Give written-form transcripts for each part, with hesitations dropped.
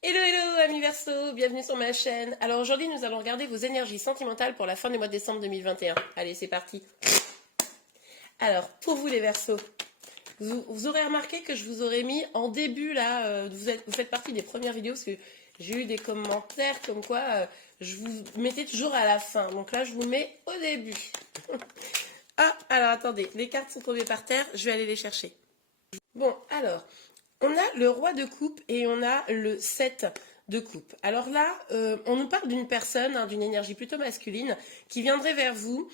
Hello hello amis Verseau, bienvenue sur ma chaîne. Alors aujourd'hui nous allons regarder vos énergies sentimentales pour la fin du mois de décembre 2021. Allez c'est parti. Alors pour vous les Verseaux, vous aurez remarqué que je vous aurais mis en début là, vous faites partie des premières vidéos parce que j'ai eu des commentaires comme quoi je vous mettais toujours à la fin. Donc là je vous mets au début. Ah alors attendez, les cartes sont tombées par terre, je vais aller les chercher. Bon alors, on a le roi de coupe et on a le 7 de coupe. Alors là, on nous parle d'une personne, hein, d'une énergie plutôt masculine, qui viendrait vers vous,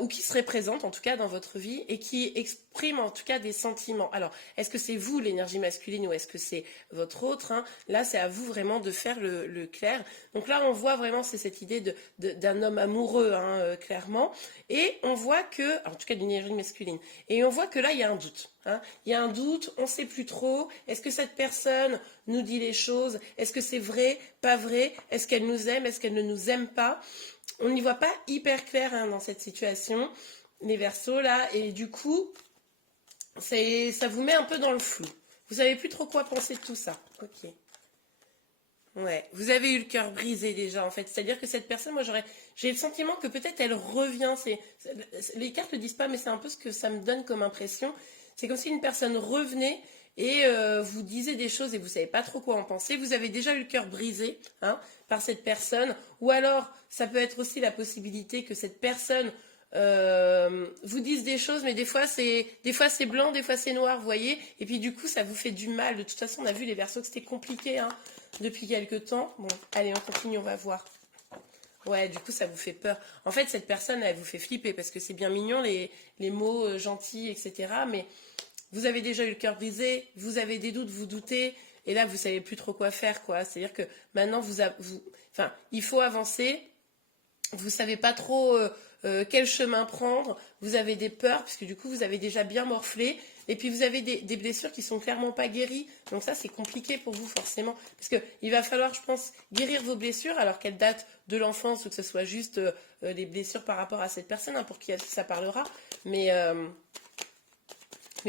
ou qui serait présente en tout cas dans votre vie, et qui exprime en tout cas des sentiments. Alors, est-ce que c'est vous l'énergie masculine ou est-ce que c'est votre autre, hein? Là, c'est à vous vraiment de faire le clair. Donc là, on voit vraiment, c'est cette idée d'un homme amoureux, hein, clairement. Et on voit que, en tout cas d'une énergie masculine, et on voit que là, il y a un doute. Hein. Il y a un doute, on ne sait plus trop. Est-ce que cette personne nous dit les choses? Est-ce que c'est vrai, pas vrai? Est-ce qu'elle nous aime? Est-ce qu'elle ne nous aime pas? On n'y voit pas hyper clair, hein, dans cette situation, les Verseaux là, et du coup, ça vous met un peu dans le flou. Vous savez plus trop quoi penser de tout ça. Ok. Ouais, vous avez eu le cœur brisé déjà en fait. C'est-à-dire que cette personne, j'ai le sentiment que peut-être elle revient. Les cartes ne disent pas, mais c'est un peu ce que ça me donne comme impression. C'est comme si une personne revenait et vous disait des choses et vous savez pas trop quoi en penser. Vous avez déjà eu le cœur brisé, hein, par cette personne. Ou alors, ça peut être aussi la possibilité que cette personne vous dise des choses, mais des fois c'est blanc, des fois c'est noir, vous voyez. Et puis du coup, ça vous fait du mal. De toute façon, on a vu les Verseaux que c'était compliqué, hein, depuis quelques temps. Bon, allez, on continue, on va voir. Ouais, du coup, ça vous fait peur. En fait, cette personne, elle vous fait flipper parce que c'est bien mignon, les mots gentils, etc. Mais vous avez déjà eu le cœur brisé, vous avez des doutes, vous doutez, et là, vous savez plus trop quoi faire, quoi. C'est-à-dire que maintenant, enfin, il faut avancer. Vous savez pas trop quel chemin prendre. Vous avez des peurs, puisque du coup, vous avez déjà bien morflé. Et puis, vous avez des blessures qui sont clairement pas guéries. Donc ça, c'est compliqué pour vous, forcément. Parce qu'il va falloir, je pense, guérir vos blessures, alors qu'elles datent de l'enfance, ou que ce soit juste des blessures par rapport à cette personne, hein, pour qui ça parlera. Mais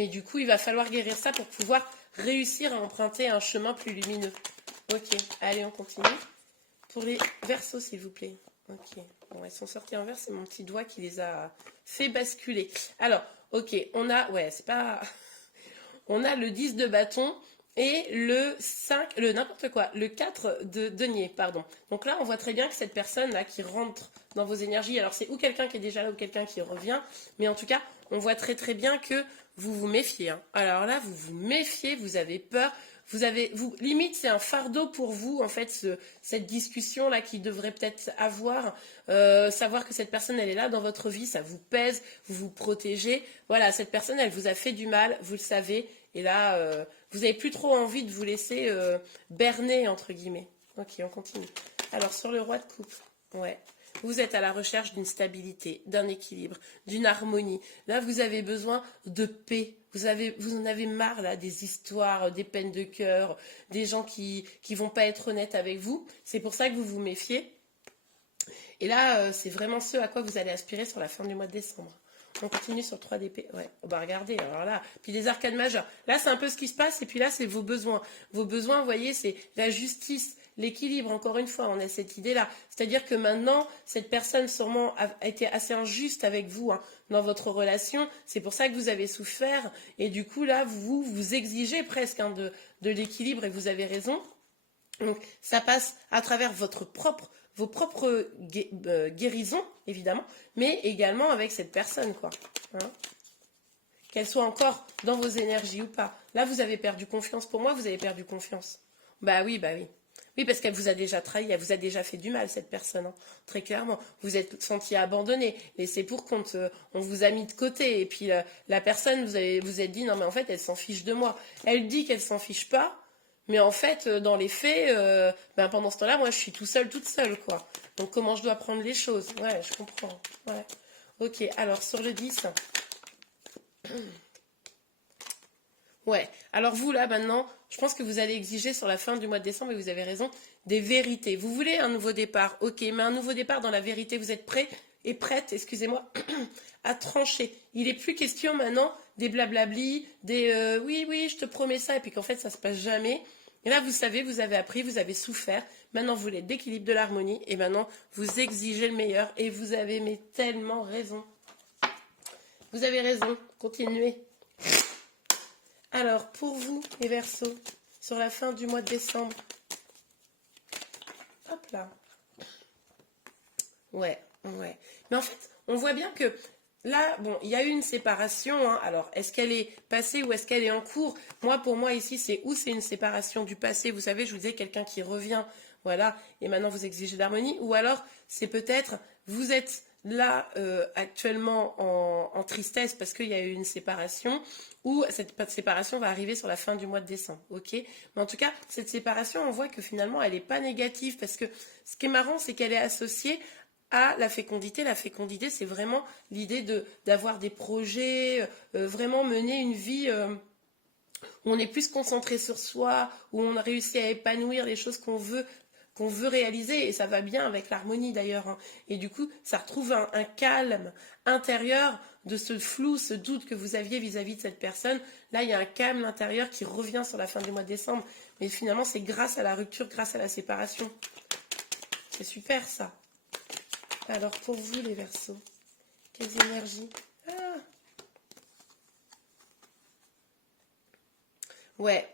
du coup, il va falloir guérir ça pour pouvoir réussir à emprunter un chemin plus lumineux. Ok, allez, on continue. Pour les Verseaux, s'il vous plaît. Ok, bon, elles sont sorties en vert, c'est mon petit doigt qui les a fait basculer. Alors, ok, on a, ouais, c'est pas... On a le 10 de bâton et le 5, le n'importe quoi, le 4 de denier, pardon. Donc là, on voit très bien que cette personne-là qui rentre dans vos énergies, alors c'est ou quelqu'un qui est déjà là ou quelqu'un qui revient, mais en tout cas, on voit très très bien que vous vous méfiez, hein. Alors là, vous vous méfiez, vous avez peur, limite c'est un fardeau pour vous en fait cette discussion là qui devrait peut-être avoir, savoir que cette personne elle est là dans votre vie, ça vous pèse, vous vous protégez. Voilà, cette personne elle vous a fait du mal, vous le savez, et là vous n'avez plus trop envie de vous laisser berner entre guillemets. Ok, on continue. Alors sur le roi de coupe, ouais. Vous êtes à la recherche d'une stabilité, d'un équilibre, d'une harmonie. Là, vous avez besoin de paix. Vous en avez marre là des histoires, des peines de cœur, des gens qui vont pas être honnêtes avec vous. C'est pour ça que vous vous méfiez. Et là, c'est vraiment ce à quoi vous allez aspirer sur la fin du mois de décembre. On continue sur 3 d'épée. Ouais. Oh bah regardez, alors là, puis les arcades majeures. Là, c'est un peu ce qui se passe, et puis là, c'est vos besoins. Vos besoins, vous voyez, c'est la justice, l'équilibre, encore une fois, on a cette idée-là. C'est-à-dire que maintenant, cette personne sûrement a été assez injuste avec vous, hein, dans votre relation. C'est pour ça que vous avez souffert. Et du coup, là, vous exigez presque, hein, de l'équilibre, et vous avez raison. Donc, ça passe à travers vos propres guérisons, évidemment, mais également avec cette personne, quoi. Hein, qu'elle soit encore dans vos énergies ou pas. Là, vous avez perdu confiance. Pour moi, vous avez perdu confiance. Bah oui, bah oui. Oui, parce qu'elle vous a déjà trahi, elle vous a déjà fait du mal, cette personne, hein, très clairement. Vous êtes senti abandonné, laissé pour compte, on vous a mis de côté. Et puis, la personne, vous êtes dit, non, mais en fait, elle s'en fiche de moi. Elle dit qu'elle s'en fiche pas, mais en fait, dans les faits, pendant ce temps-là, moi, je suis tout seul, toute seule, quoi. Donc, comment je dois prendre les choses? Ouais, je comprends. Ouais. Ok, alors, sur le 10. Ouais, alors vous là maintenant, je pense que vous allez exiger sur la fin du mois de décembre, et vous avez raison, des vérités. Vous voulez un nouveau départ, ok, mais un nouveau départ dans la vérité, vous êtes prêt et prête, excusez-moi, à trancher. Il n'est plus question maintenant des blablabli, des oui, oui, je te promets ça, et puis qu'en fait ça se passe jamais. Et là, vous savez, vous avez appris, vous avez souffert. Maintenant, vous voulez d'équilibre, de l'harmonie. Et maintenant, vous exigez le meilleur. Et vous avez mais tellement raison. Vous avez raison. Continuez. Alors, pour vous, les Verseaux, sur la fin du mois de décembre. Hop là. Ouais. Mais en fait, on voit bien que là, bon, il y a eu une séparation. Hein. Alors, est-ce qu'elle est passée ou est-ce qu'elle est en cours? Pour moi, ici, c'est une séparation du passé. Vous savez, je vous disais, quelqu'un qui revient, voilà, et maintenant vous exigez l'harmonie. Ou alors, c'est peut-être, vous êtes là actuellement en tristesse parce qu'il y a eu une séparation, ou cette séparation va arriver sur la fin du mois de décembre, ok? Mais en tout cas, cette séparation, on voit que finalement, elle n'est pas négative parce que ce qui est marrant, c'est qu'elle est associée à la fécondité. La fécondité, c'est vraiment l'idée d'avoir des projets, vraiment mener une vie où on est plus concentré sur soi, où on a réussi à épanouir les choses qu'on veut réaliser, et ça va bien avec l'harmonie d'ailleurs. Hein. Et du coup, ça retrouve un calme intérieur de ce flou, ce doute que vous aviez vis-à-vis de cette personne. Là, il y a un calme intérieur qui revient sur la fin du mois de décembre. Mais finalement, c'est grâce à la rupture, grâce à la séparation. C'est super ça. Alors pour vous les Verseaux, quelles énergies? Ouais.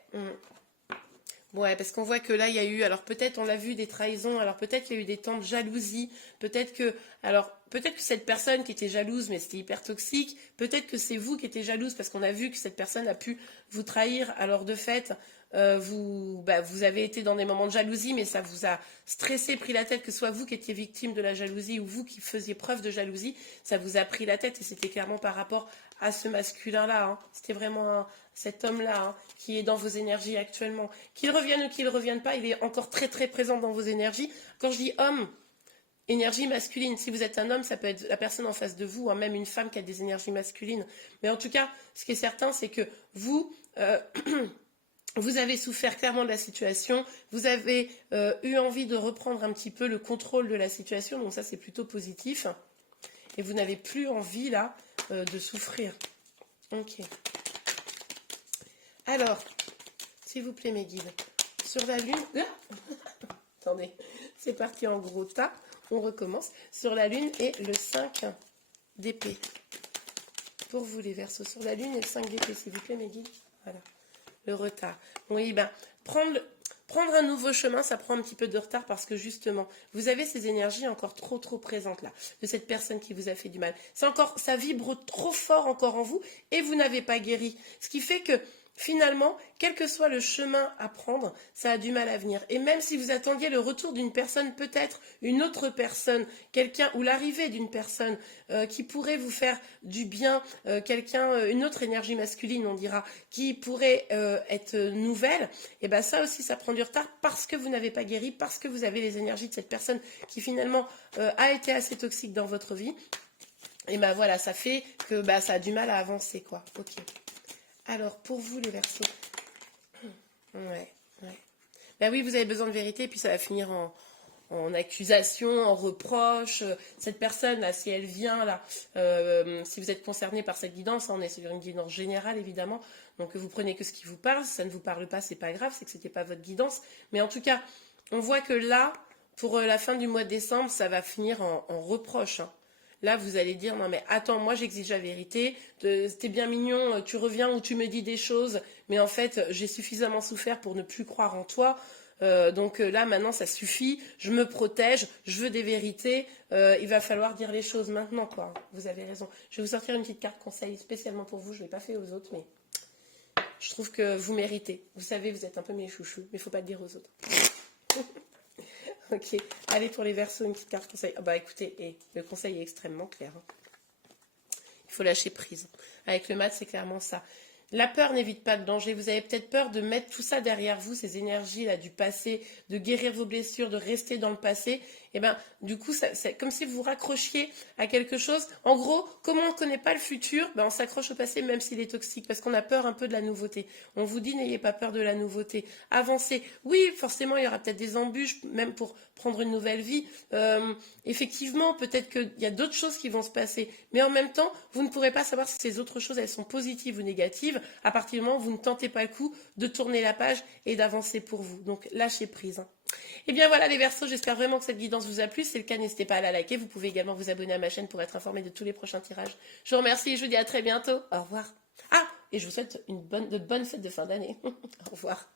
Ouais, parce qu'on voit que là, il y a eu, alors peut-être on l'a vu, des trahisons, alors peut-être qu'il y a eu des temps de jalousie, peut-être que cette personne qui était jalouse, mais c'était hyper toxique, peut-être que c'est vous qui étiez jalouse, parce qu'on a vu que cette personne a pu vous trahir, alors de fait, vous avez été dans des moments de jalousie, mais ça vous a stressé, pris la tête, que ce soit vous qui étiez victime de la jalousie ou vous qui faisiez preuve de jalousie, ça vous a pris la tête, et c'était clairement par rapport à ce masculin-là, hein. C'était vraiment cet homme-là, hein, qui est dans vos énergies actuellement. Qu'il revienne ou qu'il ne revienne pas, il est encore très très présent dans vos énergies. Quand je dis homme, énergie masculine, si vous êtes un homme, ça peut être la personne en face de vous, hein, même une femme qui a des énergies masculines. Mais en tout cas, ce qui est certain, c'est que vous... vous avez souffert clairement de la situation, vous avez eu envie de reprendre un petit peu le contrôle de la situation, donc ça c'est plutôt positif. Et vous n'avez plus envie là de souffrir. Ok. Alors, s'il vous plaît mes guides, sur la lune... Attendez, c'est parti en gros tas, on recommence. Sur la lune et le 5 d'épée. Pour vous les Verseaux, sur la lune et le 5 d'épée, s'il vous plaît mes guides. Voilà. Le retard. Oui, prendre un nouveau chemin, ça prend un petit peu de retard parce que justement, vous avez ces énergies encore trop présentes là, de cette personne qui vous a fait du mal. Ça vibre trop fort encore en vous et vous n'avez pas guéri. Ce qui fait que finalement, quel que soit le chemin à prendre, ça a du mal à venir. Et même si vous attendiez le retour d'une personne, peut-être une autre personne, quelqu'un ou l'arrivée d'une personne qui pourrait vous faire du bien, une autre énergie masculine, on dira, qui pourrait être nouvelle, et bien ça aussi, ça prend du retard parce que vous n'avez pas guéri, parce que vous avez les énergies de cette personne qui finalement a été assez toxique dans votre vie. Et ben voilà, ça fait que ça a du mal à avancer, quoi. Ok. Alors, pour vous, les Verseaux. Ouais. Ben oui, vous avez besoin de vérité, et puis ça va finir en accusation, en reproche. Cette personne, là, si elle vient, là, si vous êtes concerné par cette guidance, hein, on est sur une guidance générale, évidemment, donc vous prenez que ce qui vous parle. Si ça ne vous parle pas, c'est pas grave, c'est que c'était pas votre guidance. Mais en tout cas, on voit que là, pour la fin du mois de décembre, ça va finir en reproche, hein. Là, vous allez dire, non mais attends, moi j'exige la vérité, c'était bien mignon, tu reviens ou tu me dis des choses, mais en fait, j'ai suffisamment souffert pour ne plus croire en toi. Donc là, maintenant, ça suffit, je me protège, je veux des vérités, il va falloir dire les choses maintenant, quoi. Vous avez raison. Je vais vous sortir une petite carte conseil spécialement pour vous, je ne l'ai pas fait aux autres, mais je trouve que vous méritez. Vous savez, vous êtes un peu mes chouchous, mais il ne faut pas le dire aux autres. Ok, allez pour les Verseaux, une petite carte conseil. Ah bah écoutez, le conseil est extrêmement clair, hein. Il faut lâcher prise. Avec le mat, c'est clairement ça. La peur n'évite pas le danger. Vous avez peut-être peur de mettre tout ça derrière vous, ces énergies là du passé, de guérir vos blessures, de rester dans le passé. Et ben, du coup, c'est comme si vous vous raccrochiez à quelque chose. En gros, comme on ne connaît pas le futur, on s'accroche au passé même s'il est toxique, parce qu'on a peur un peu de la nouveauté. On vous dit, n'ayez pas peur de la nouveauté. Avancez. Oui, forcément, il y aura peut-être des embûches, même pour prendre une nouvelle vie. Effectivement, peut-être qu'il y a d'autres choses qui vont se passer. Mais en même temps, vous ne pourrez pas savoir si ces autres choses, elles sont positives ou négatives. suivre à partir du moment où vous ne tentez pas le coup de tourner la page et d'avancer pour vous. Donc lâchez prise. Et bien voilà les Verseaux, j'espère vraiment que cette guidance vous a plu. Si c'est le cas, n'hésitez pas à la liker. Vous pouvez également vous abonner à ma chaîne pour être informé de tous les prochains tirages. Je vous remercie et je vous dis à très bientôt. Au revoir. Ah, et je vous souhaite de bonnes fêtes de fin d'année. Au revoir.